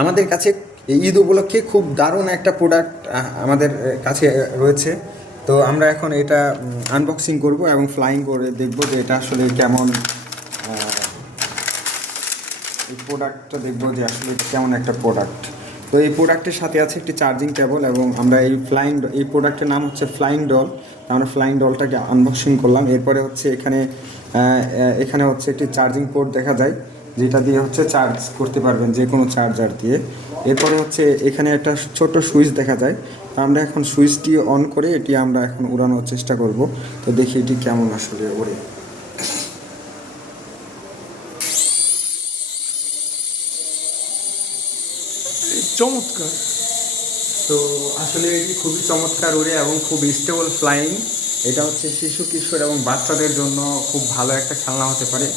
আমাদের কাছে এই ঈদ উপলক্ষে খুব দারুণ একটা প্রোডাক্ট আমাদের কাছে রয়েছে। তো আমরা এখন এটা আনবক্সিং করব এবং ফ্লাইং করে দেখব যে এটা আসলে কেমন, এই প্রোডাক্টটা দেখবো যে আসলে কেমন একটা প্রোডাক্ট। তো এই প্রোডাক্টের সাথে আছে একটি চার্জিং কেবল, এবং আমরা এই প্রোডাক্টের নাম হচ্ছে ফ্লাইং ডল। আমরা ফ্লাইং ডলটাকে আনবক্সিং করলাম। এরপরে হচ্ছে এখানে হচ্ছে একটি চার্জিং পোর্ট দেখা যায়, যেটা দিয়ে হচ্ছে চার্জ করতে পারবেন যে কোনো চার্জার দিয়ে। এরপরে হচ্ছে এখানে একটা ছোট সুইচ দেখা যায়। তো আমরা এখন সুইচটি অন করে এটি আমরা এখন উড়ানোর চেষ্টা করব। তো দেখি এটি কেমন আসলে ওড়ে। চমৎকার। তো আসলে এটি খুবই চমৎকার উড়ে এবং খুব স্টেবল ফ্লাইং। এটা হচ্ছে শিশু কিশোর এবং বাচ্চাদের জন্য খুব ভালো একটা খেলনা হতে পারে।